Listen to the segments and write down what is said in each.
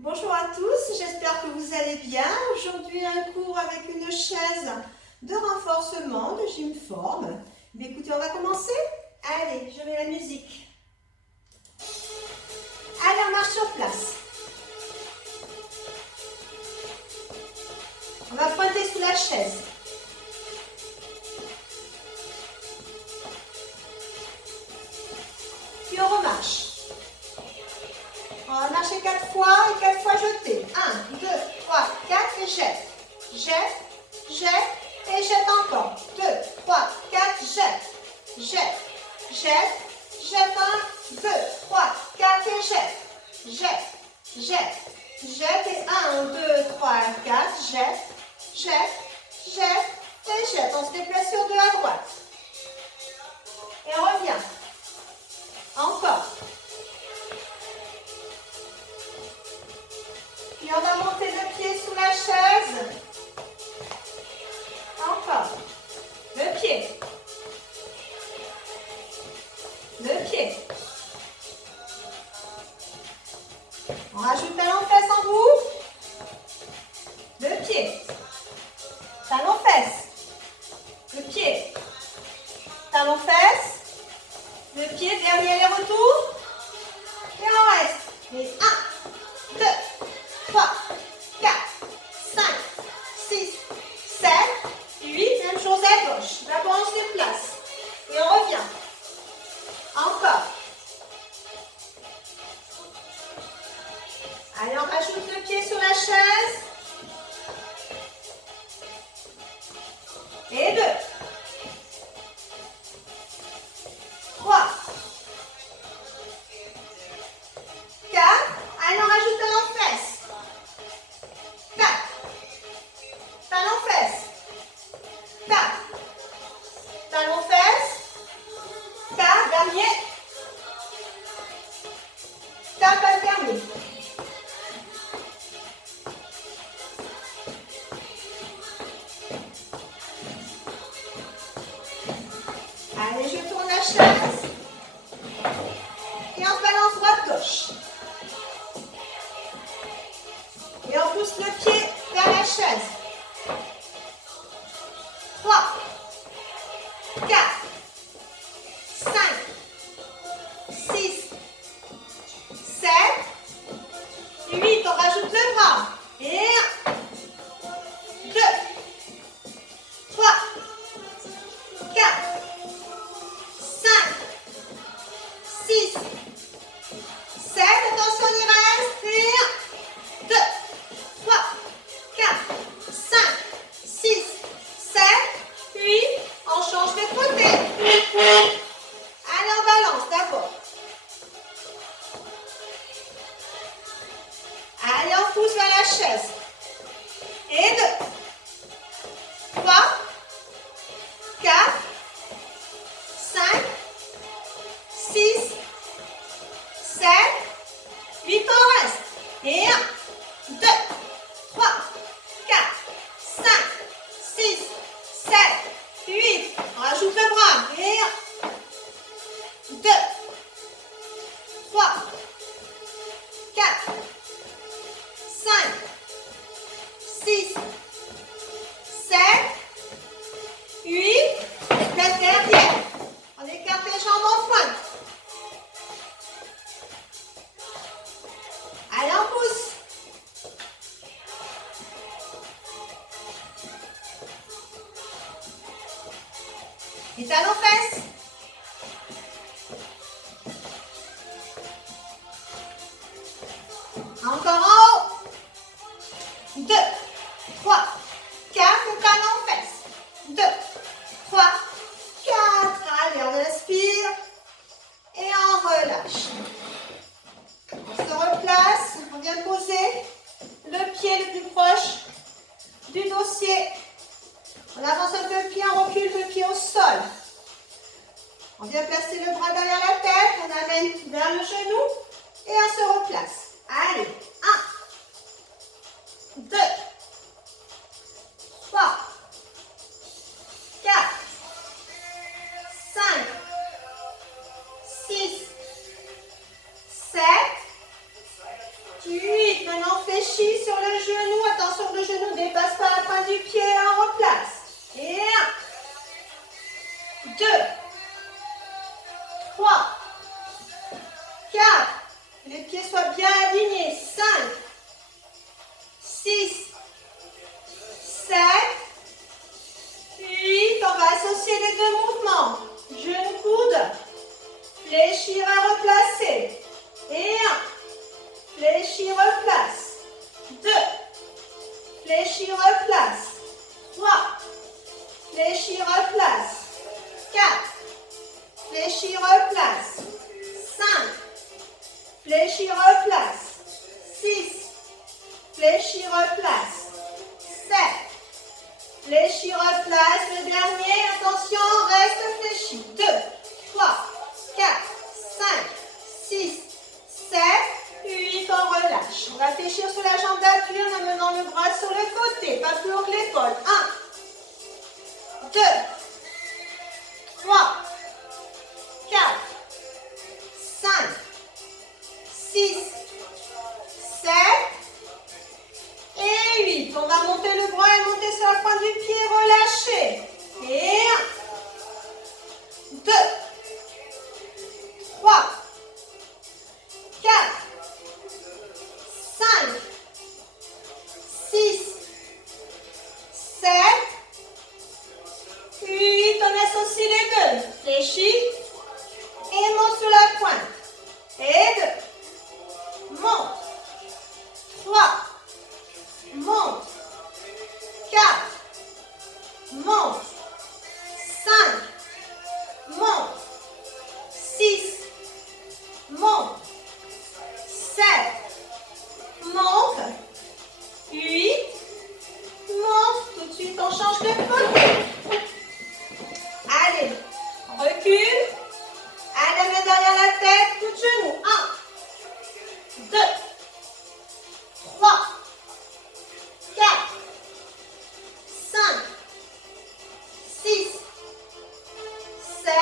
Bonjour à tous, j'espère que vous allez bien. Aujourd'hui, un cours avec une chaise de renforcement de Gymform. Mais écoutez, on va commencer. Allez, je mets la musique. Allez, on marche sur place. On va pointer sous la chaise. Puis on remarche. On va marcher 4 fois et 4 fois jeter. 1, 2, 3, 4 et jette. Jette, jette et jette encore. 2, 3, 4, jette. Jette, jette, jette 1, 2, 3, 4 et jette. Jette, jette, jette et 1, 2, 3, 4, jette, jette, jette et jette. On se déplace sur 2 à droite. Et on revient. Encore. Puis on va monter le pied sous la chaise. Encore. Le pied. Le pied. On rajoute talon-fesse en bout. Le pied. Talon-fesse. Le pied. Talon-fesse. Le pied, dernier aller-retour. Et on reste. Et 1, 2, 3, 4, 5, 6, 7, 8. Même chose à gauche. D'abord, on se déplace. Et on revient. Encore. Allez, on rajoute le pied sur la chaise. Et 2. 3. 4. Allez, on rajoute talon-fesse. 4. Talon-fesse. 4. Talon-fesse. 4. Dernier. 4 alternés. Allez, je tourne la chaise. Et on se balance droite-gauche. Et on pousse le pied vers la chaise. 3, 4, 5, 6, 7, 8. On rajoute le bras. Et 1, 2, 3, 4, 5, 6, 7. Attention, on y reste. Et 1, 2, 3, 4, 5, 6, 7, 8. On change de côté. Allez, on balance d'abord. Allez, on pousse vers la chaise. Et 2, 3, 4, 5, 6, 7, 8. On reste. Et 1, 2, 3, 4, 5, 6, 7, 8. On rajoute le bras. Et 1, 2, 3, 4, 5, 6, 7, 8. La dernière. On écarte les jambes en pointe. Allez, on pousse. Et talons-fesses. Encore en haut. 2, 3, 4. Talons-fesses. 2, 3, 4. Allez, on inspire. Et on relâche. On se replace. On vient poser le pied le plus proche du dossier. On avance un peu le pied, on recule le pied au sol. On vient placer le bras derrière la tête, on amène vers le genou et on se replace. Allez, 1, 2, 3, 4, 5, 6, 7, 8. Maintenant, fléchis sur le genou. Attention, le genou ne dépasse pas la pointe du pied. On replace. Et 1, 2, 3, 4. Les pieds soient bien alignés. 5, 6, 7, 8. On va associer les deux mouvements. Genou, coude. Fléchir à replacer. Et 1. Fléchis, replace. 2. Fléchis, replace. 3. Fléchis, replace. 4. Fléchis, replace. 5. Fléchis, replace. 6. Fléchis, replace. 7. Fléchis, replace. Le dernier, attention, reste fléchi. 2, 3, 4, 5, 6, 7, 8, on relâche. On va fléchir sur la jambe d'appui en amenant le bras sur le côté, pas plus haut que l'épaule. 1, 2, 3, 4, 5, 6, 7 et 8. On va monter le bras et monter sur la pointe du pied, relâcher. Et 1, 2, 3, 4, 5, 6, 7, 8. On associe les deux. Fléchis et monte sur la pointe. Et 2. Monte. 3. Monte. 4. Monte. 5. Monte. 6. Monte. 7. Monte. 8. Monte. Tout de suite, on change de côté. Allez. On recule. Allez, main derrière la tête. Coup de genou. 1, 2, 3, 4, 5, 6, 7,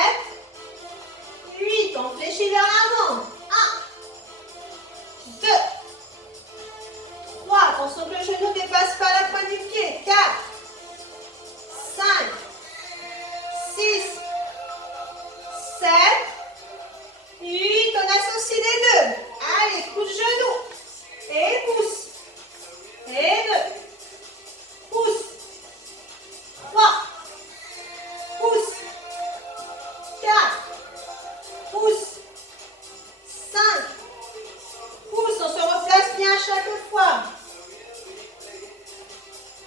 8. On fléchit vers l'avant. 1, 2, 3. Attention que le genou ne dépasse pas la pointe du pied. 4, 5, 6, 7, 8. On associe les deux. Allez, coup de genou. Et pousse. Et 2. Pousse. 3. Pousse. 4. Pousse. 5. Pousse. On se replace bien à chaque fois.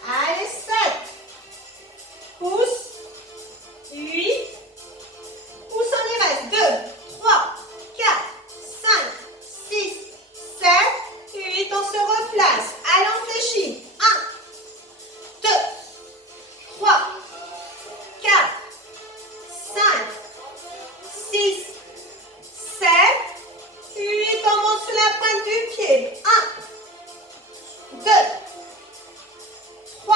Allez, 7. Pousse. 8. Pousse, on y reste. 2, 3, 4, 5, 6, 7, 8. On se replace. Allez, on fléchit. 1, 2, 3, 4, 5, 6, 7, 8. On monte sur la pointe du pied. 1, 2, 3,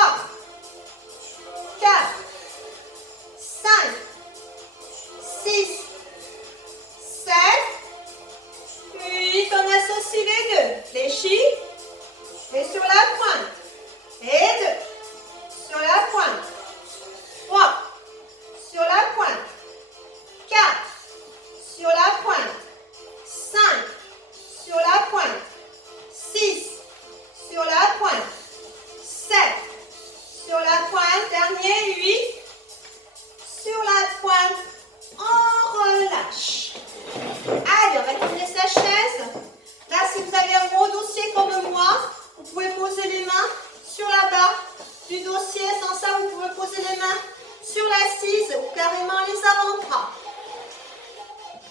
4, 5, 6, 7, 8. On associe les deux. Fléchis. Et sur la pointe. Et 2. Sur la pointe. 3. Sur la pointe. 4. Sur la pointe. 5. Sur la pointe. 6. Sur la pointe. 7. Sur la pointe. Dernier. 8. Sur la pointe. On relâche. Allez, on va tourner sa chaise. Là, si vous avez un gros dossier comme moi, vous pouvez poser les mains sur la barre du dossier. Sans ça, vous pouvez poser les mains sur l'assise ou carrément les avant-bras.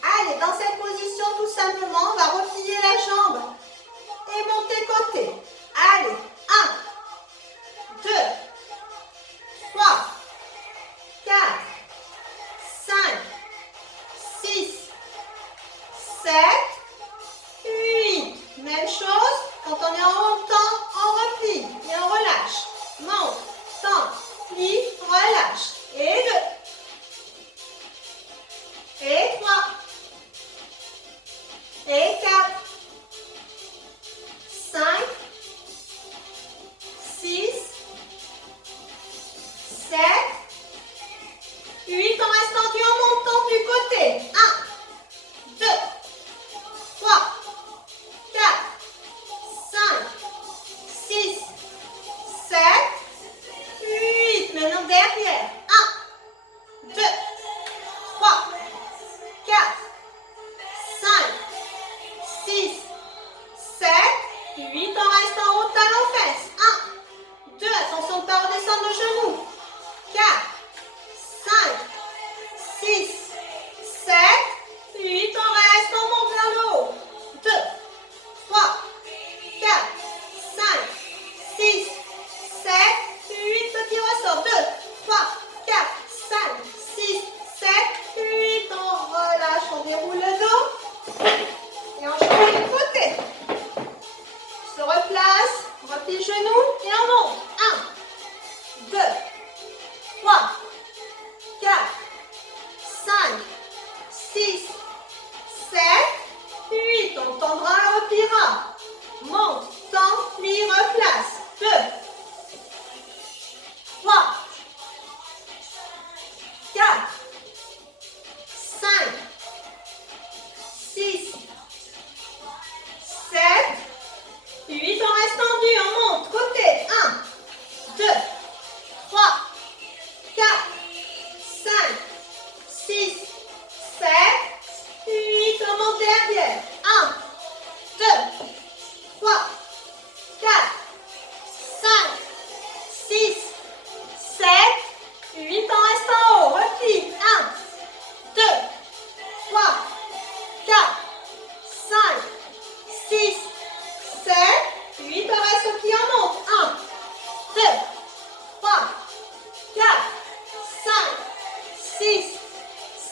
Allez, dans cette position, tout simplement, on va replier la jambe et monter côté. Allez, 1, 2, 3, 4, 5, 6, 7, 8. Même chose, quand on est en montant, on replie et on relâche. Monte, tend, plie, relâche. Et 2. Et 3. Et 4. 8, on reste en haut, talon fesses. 1, 2, attention de ne pas redescendre le genou. 4, 5, 6, 7, 8, on reste, on monte vers le haut. 2, 3, 4, 5, 6, 7, 8, petit ressort. 2, 3, 4, 5, 6, 7, 8, on relâche, on déroule le dos. Et on change de côté. On se replace, on replie le genou et on monte. 1, 2, 3, 4, 5, 6, 7, 8. On tendra et repliera. Monte, tend, plie, replace. 2, 3, 4, 5, 6, 7, 8. On reste tendu, on monte. Côté. 1, 2, 3, 4, 5, 6, 7, 8. On monte derrière. 1, 2, 3, 4, 5, 6, 7, 8. On reste en haut. Replie. 1, 2, 3, 4, 5, 6, 7, 8. On reste au pied, on monte. 1, 2, 3, 4, 5, 6,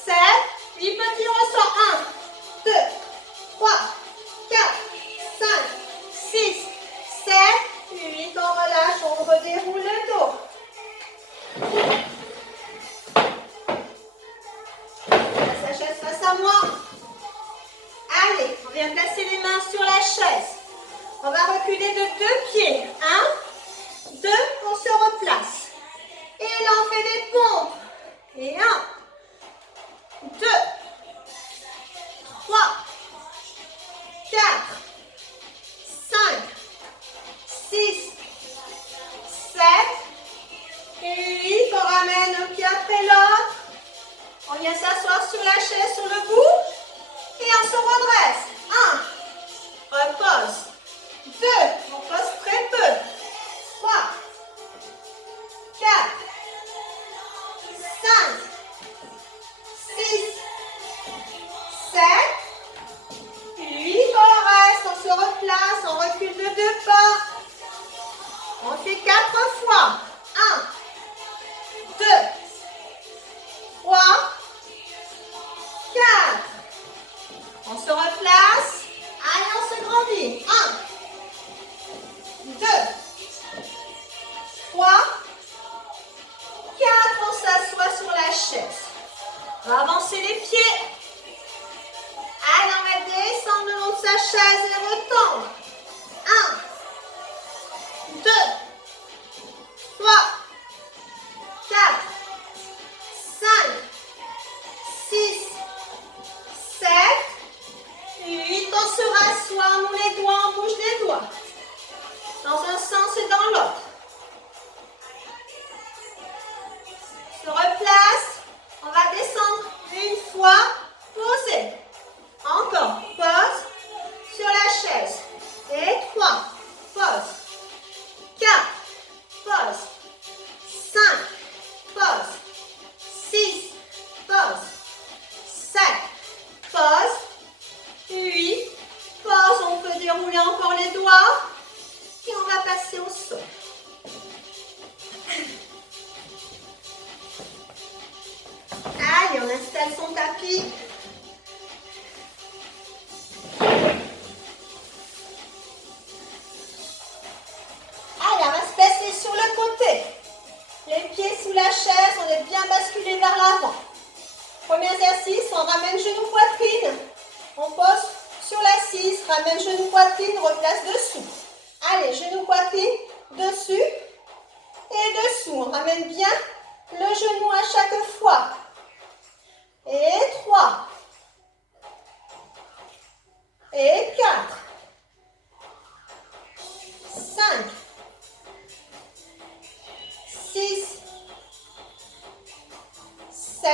7, 8. Petit ressort. 1, 2, 3, 4, 5, 6, 7, 8. On relâche, on redéroule le dos. La chaise face à moi. Allez, on vient placer les mains sur la chaise. On va reculer de 2 pieds. 1, 2, on se replace. Et là, on fait des pompes. Et 1, 2, 3, 4, 5, 6, 7, et 8. On ramène un pied après l'autre. On vient s'asseoir sur la chaise, sur le bout. Et on se redresse. 1, repose. 2, on pose très peu. 3, 4, 5, 6, 7, 8. On reste, on se replace, on recule de 2 pas. On fait 4 fois. 1, 2, 3, 4. On se replace. Allez, on se grandit. 1, 2, 3, 4. On s'assoit sur la chaise. On va avancer les pieds. Allez, on va descendre le long de sa chaise et retendre. 1, 2, 3, 4, 5, 6, 7, 8. On se rassoit, on ouvre les doigts, on bouge les doigts. Dans un sens et dans l'autre. On se replace. On va descendre une fois. Posez. Encore. Pose sur la chaise. Et 3. Pose. 4. Pose. 5. Pose. 6. Pose. 7. Pose. 8. Pause. On peut dérouler encore les doigts. Et on va passer au sol. Allez, on installe son tapis. Allez, on va se placer sur le côté. Les pieds sous la chaise, on est bien basculé vers l'avant. Premier exercice, on ramène genou-poitrine. On pose sur l'assise, ramène genou-poitrine, replace dessous. Allez, genou-poitrine, dessus et dessous. On ramène bien le genou à chaque fois. Et 3. Et 4. 5. 6. 7.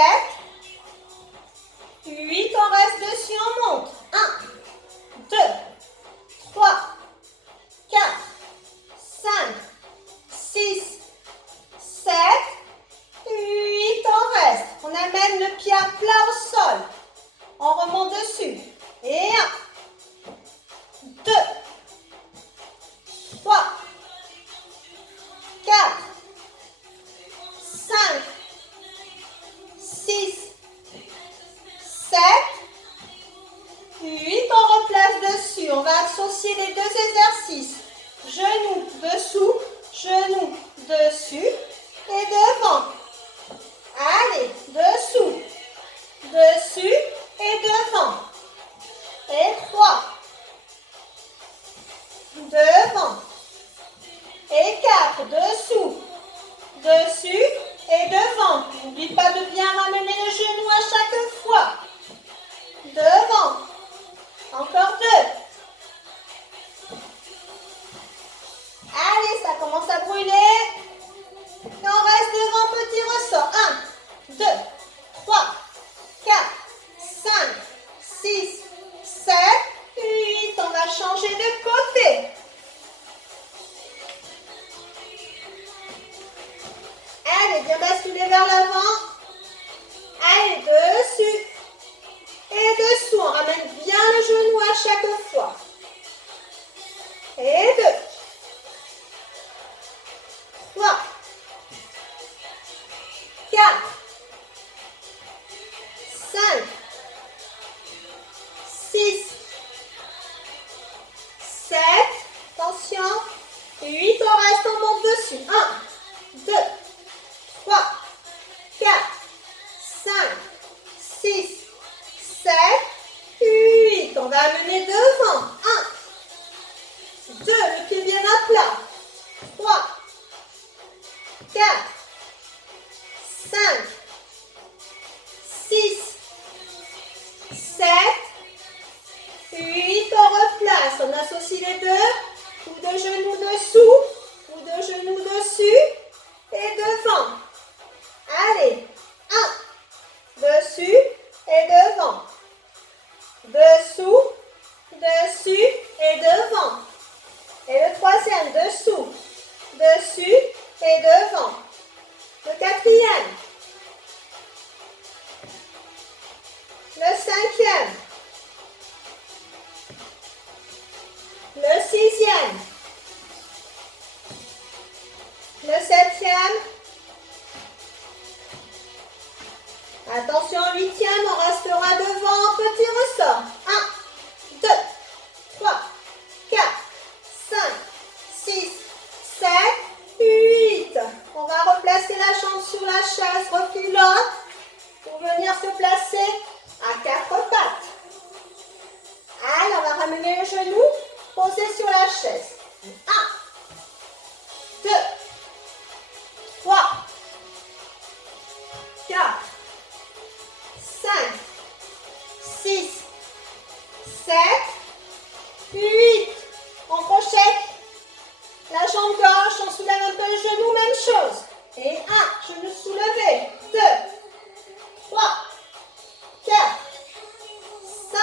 8. On reste dessus, on monte. 1, 2, 3, devant. Et 4, dessous, dessus et devant. N'oublie pas de bien ramener le genou à chaque fois. Devant. Encore 2. Allez, ça commence à brûler. Et on reste devant, petit ressort. 1, 2, 3, 4, 5, 6, 7, 8. On va changer de côté. Allez, bien basculer vers l'avant. Allez, dessus. Et dessous. On ramène bien le genou à chaque fois. Et 2. 3. 4. 5. 6. 7. Attention. 8. On reste, on monte dessus. 1, 2, 3, 4, 5, 6, 7, 8. On va amener devant. 1, 2, le pied bien à plat. 3, 4, 5, 6, 7, 8. On replace. On associe les deux. Ou de genoux dessous, ou de genoux dessus. Et devant. Allez. 1. Dessus et devant. Dessous, dessus et devant. Et le troisième, dessous, dessus et devant. Le quatrième. Le cinquième. Le sixième. Le septième. Attention, huitième, on restera devant, petit ressort. 1, 2, 3, 4, 5, 6, 7, 8. On va replacer la jambe sur la chaise, reculotte, pour venir se placer à 4 pattes. Allez, on va ramener le genou, poser sur la chaise. 1, 2, 3, 4, 5, 6, 7, 8. On crochette la jambe gauche, on soulève un peu le genou, même chose. Et 1, genou soulevé. 2, 3, 4, 5,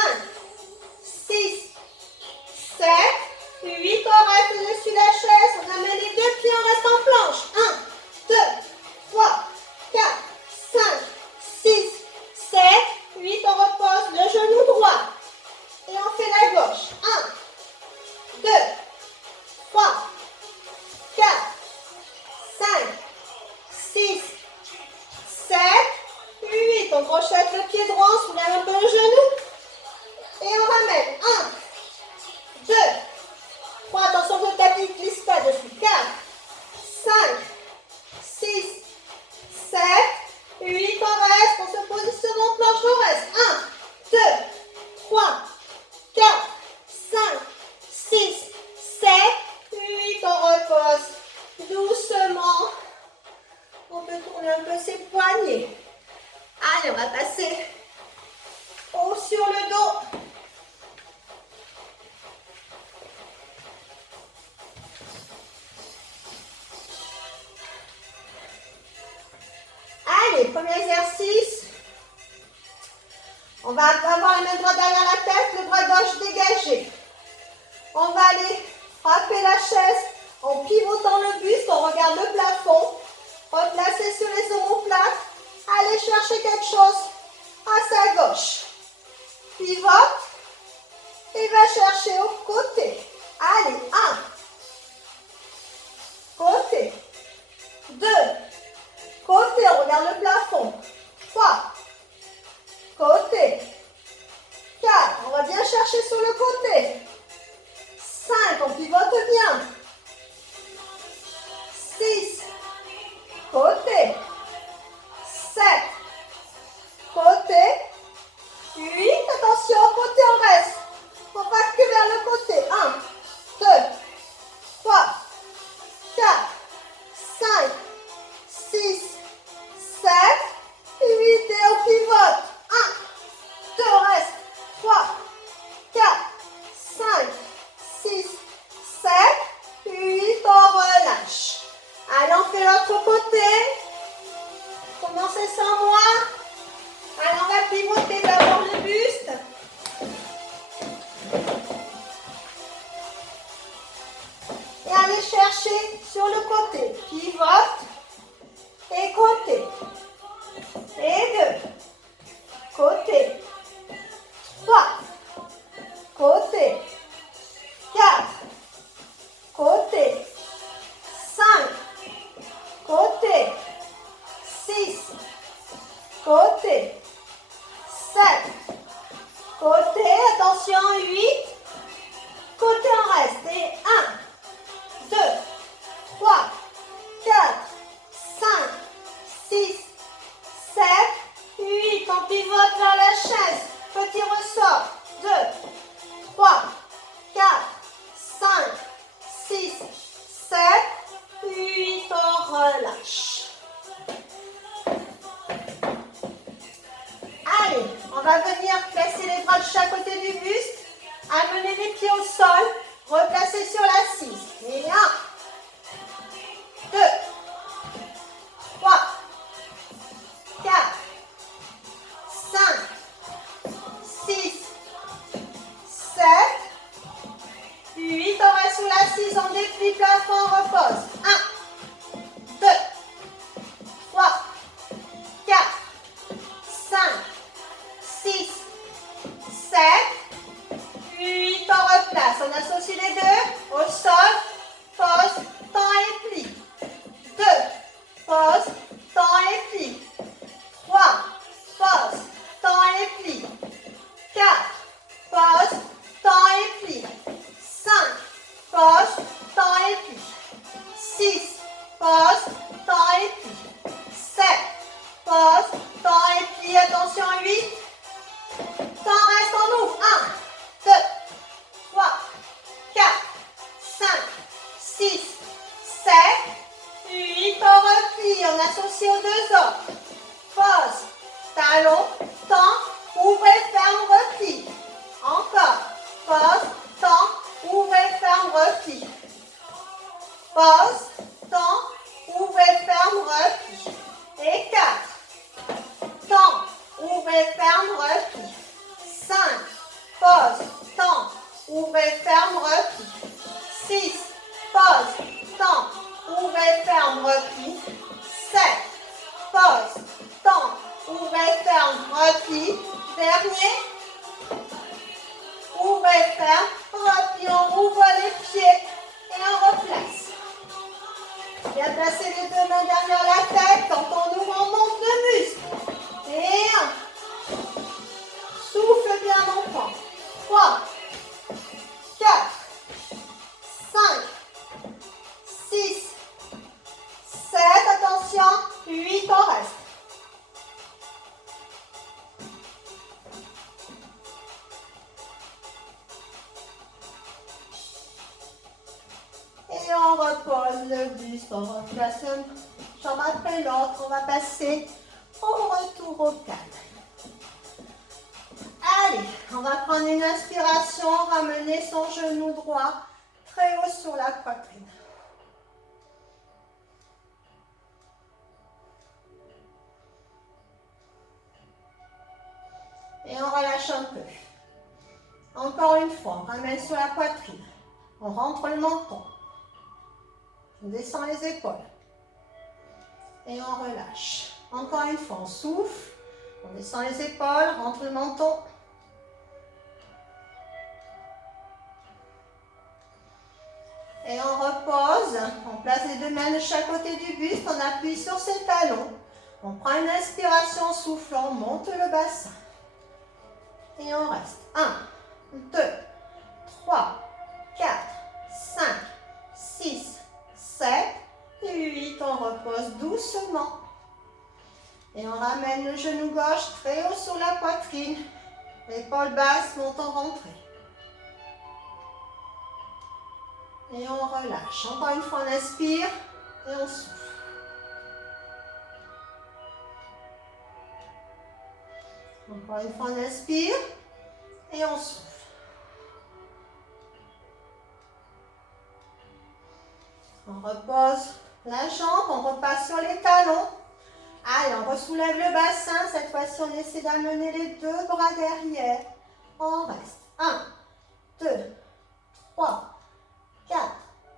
6, 7, 8. On reste dessus la chaise. On amène les deux pieds, on reste en planche. 1, 2, 3, 4, 5, 6, 7, 8. On repose le genou droit. Et on fait la gauche. 1, 2, 3, 4, 5, 6, 7, 8. On crochette le pied droit, on soulève un peu le genou. Et on ramène. 1, 2, 3. Attention que le tapis ne glisse pas dessus. 4, 5, 6, 7, 8. On reste. On se positionne en planche. On reste. 1, 2, 3, 4, 5, 6, 7, 8. On repose doucement. On peut tourner un peu ses poignets. Allez, on va passer haut sur le dos. Allez, premier exercice. On va avoir les mains droites derrière la tête, le bras gauche dégagé. On va aller frapper la chaise en pivotant le buste, on regarde le plafond. Replacer sur les omoplates. Allez chercher quelque chose à sa gauche. Pivote et va chercher au côté. Allez, 1. Côté. 2. Côté, on regarde le plafond. 3. Côté. 4. On va bien chercher sur le côté. 5. On pivote bien. 6. Côté. 7. Côté. 8. Attention, côté, on reste. On va que vers le côté. 1, 2, l'autre côté. Commencez sans moi. Allez, on va pivoter d'abord le buste. Et allez chercher sur le côté. Pivote. Et côté. Et 2. Côté. 3. Côté. 4. Côté. 5. Côté. 6. Côté. 7. Côté. Attention. 8. Côté en reste. Et 1, 2, 3, 4, 5, 6, 7, 8. On pivote vers la chaise. Petit ressort. 2, 3, 4, 5, 6, 7, 8. On relâche. Allez, on va venir placer les bras de chaque côté du buste. Amener les pieds au sol. Replacer sur l'assise. Et 1, 2, 3, 4, 5, 6, 7, 8. On reste sous l'assise, on déplie plafond, on repose. 1, 2, 3, 4, 5, 6, 7, 8. On replace. On associe les deux. Au sol. Pose. Tend et plie. 2. Pose. Tend et plie. 3. Pose. Tend et plie. 4. Pose. Tend et plie. 5. Pose. Tend et plie. 6. Pose. Tend et plie. 7. Pose. Tend et plie. Attention. 8. Temps reste, on ouvre. 1, 2, 3, 4, 5, 6, 7, 8. On replie. On associe aux deux autres. Pose. Talon. Temps. Ouvrez, ferme, replie. Encore. Pose. Temps. Ouvrez, ferme, replie. Pose. Temps. Ouvrez, ferme, replie. Et 4. Temps. Ouvrez, ferme, replie. 5. Pause. Temps. Ouvrez, ferme, replie. 6. Pause. Temps. Ouvrez, ferme, replie. 7. Pause. Temps. Ouvrez, ferme, replie. Dernier. Ouvrez, ferme, replie. On ouvre les pieds et on replace. Bien placer les deux mains derrière la tête. Quand on ouvre, on monte le muscle. Et 1. Souffle bien longtemps. 3, 4, 5, 6, 7. Attention. 8. On reste. Et on repose le buste. On replace une jambe après l'autre. On va passer au retour au calme. Allez, on va prendre une inspiration, ramener son genou droit très haut sur la poitrine. Et on relâche un peu. Encore une fois, on ramène sur la poitrine. On rentre le menton. On descend les épaules. Et on relâche. Encore une fois, on souffle. On descend les épaules, rentre le menton. Et on repose. On place les deux mains de chaque côté du buste. On appuie sur ses talons. On prend une inspiration, souffle, on monte le bassin. Et on reste. 1, 2, 3, 4, 5, 6, 7, 8. On repose doucement. Et on ramène le genou gauche très haut sur la poitrine. L'épaule basse, menton rentré. Et on relâche. Encore une fois, on inspire et on souffle. Encore une fois, on inspire et on souffle. On repose la jambe, on repasse sur les talons. Allez, on ressoulève le bassin. Cette fois-ci, on essaie d'amener les deux bras derrière. On reste. 1, 2, 3, 4,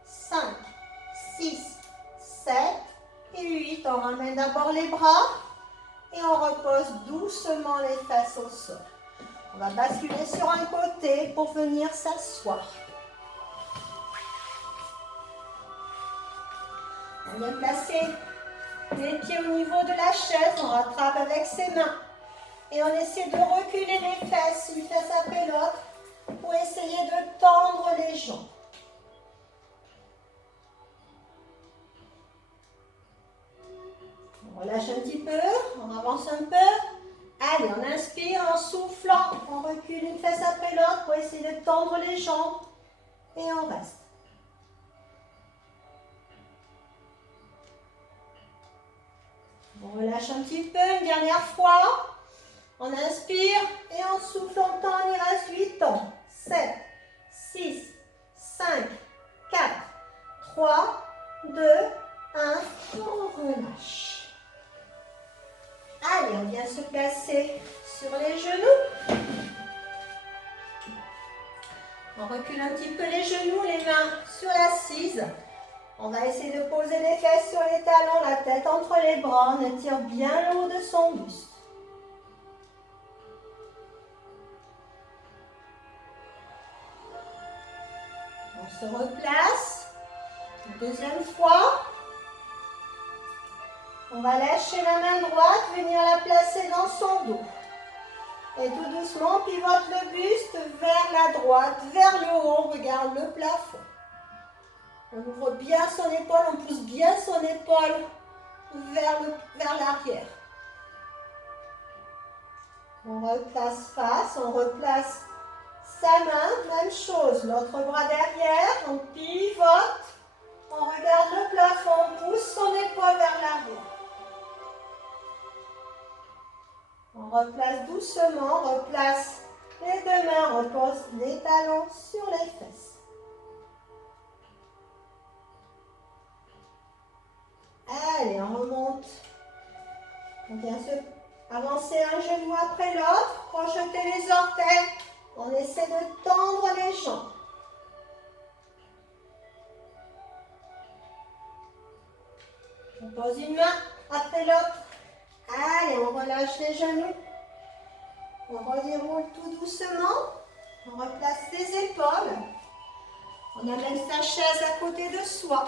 5, 6, 7 et 8. On ramène d'abord les bras et on repose doucement les fesses au sol. On va basculer sur un côté pour venir s'asseoir. On vient placer les pieds au niveau de la chaise, on rattrape avec ses mains. Et on essaie de reculer les fesses, une fesse après l'autre, pour essayer de tendre les jambes. On relâche un petit peu, on avance un peu. Allez, on inspire en soufflant, on recule une fesse après l'autre pour essayer de tendre les jambes. Et on reste. On relâche un petit peu, une dernière fois. On inspire et on souffle, on tend, il reste 8 ans. 7, 6, 5, 4, 3, 2, 1. On relâche. Allez, on vient se placer sur les genoux. On recule un petit peu les genoux, les mains sur l'assise. On va essayer de poser les fesses sur les talons, la tête entre les bras. On étire bien le haut de son buste. On se replace. Une deuxième fois. On va lâcher la main droite, venir la placer dans son dos. Et tout doucement, on pivote le buste vers la droite, vers le haut. On regarde le plafond. On ouvre bien son épaule, on pousse bien son épaule vers l'arrière. On replace face, on replace sa main, même chose. L'autre bras derrière, on pivote, on regarde le plafond, on pousse son épaule vers l'arrière. On replace doucement, on replace les deux mains, on repose les talons sur les fesses. Allez, on remonte. On vient se avancer un genou après l'autre, crocheter les orteils. On essaie de tendre les jambes. On pose une main après l'autre. Allez, on relâche les genoux. On redéroule tout doucement. On replace les épaules. On amène sa chaise à côté de soi.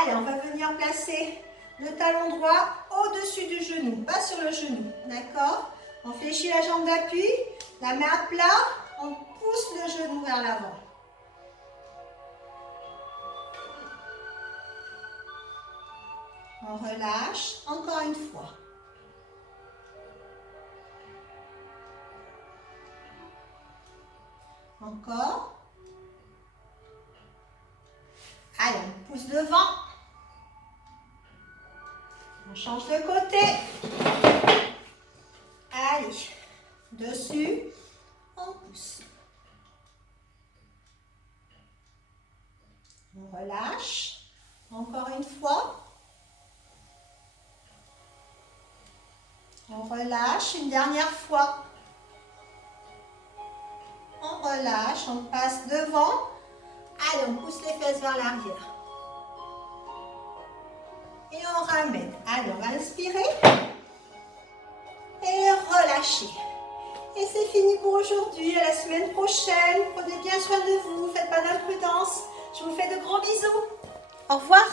Allez, on va venir placer le talon droit au-dessus du genou, pas sur le genou, d'accord? On fléchit la jambe d'appui, la main à plat, on pousse le genou vers l'avant. On relâche, encore une fois. Encore. Allez, on pousse devant. On change de côté. Allez, dessus, on pousse. On relâche. Encore une fois. On relâche une dernière fois. On relâche, on passe devant. Allez, on pousse les fesses vers l'arrière. Et on ramène. Allez, on va inspirer. Et relâcher. Et c'est fini pour aujourd'hui. À la semaine prochaine. Prenez bien soin de vous. Faites pas d'imprudence. Je vous fais de gros bisous. Au revoir.